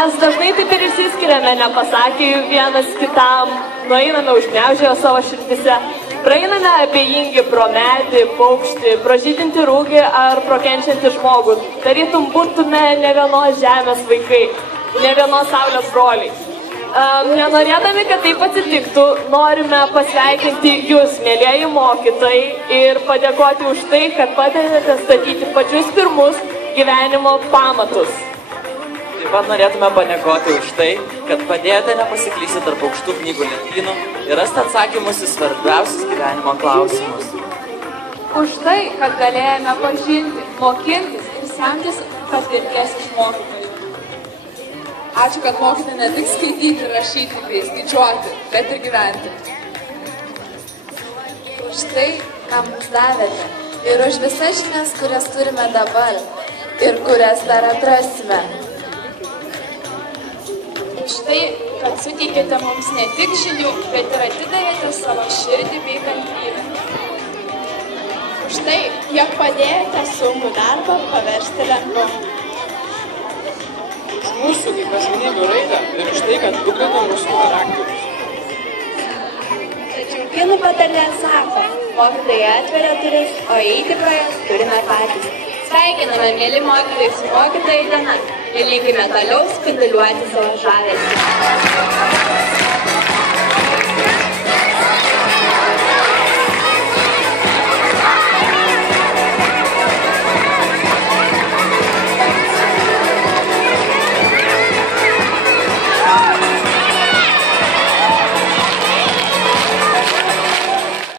Mes dažnai taip ir išsiskiriame, nepasakę vienas kitam, nueiname užgniaužę savo širdise, praeiname abejingi pro medį, paukštį, pro žydintį rūgį ar pro kenčiantį žmogų. Tarytum būtume ne vienos žemės vaikai, ne vienos saulės broliai. Nenorėdami, kad taip atsitiktų, norime pasveikinti jūs, mėlieji mokytojai, ir padėkoti už tai, kad padedate statyti pačius pirmus gyvenimo pamatus. Taip pat norėtume padėkoti už tai, kad padėjote nepasiklysti tarp aukštų knygų lentynų ir rasti atsakymus į svarbiausius gyvenimo klausimus. Už tai, kad galėjome pažinti, mokintis ir semtis patirties iš mokytojų. Ačiū, kad mokite ne tik skaityti, rašyti bei skaičiuoti, bet ir gyventi. Už tai, ką mums davėte, ir už visas žinias, kurias turime dabar ir kurias dar atrasime. Už tai, kad suteikėte mums ne tik žinių, bet ir atidavėte savo širdį bei kantrybę. Už tai, jog padėjote sunkų darbą paversti lengvu. Už mūsų kaip asmenybių raidą ir už tai, kad ugdote mūsų charakterius. Tačiau kinų patarlė sako, mokytojai atveria duris, o eiti pro jas turime patys. Sveikiname, mėly mokytojai, su mokytojų diena ir linkime toliau spinduliuoti savo žavesį.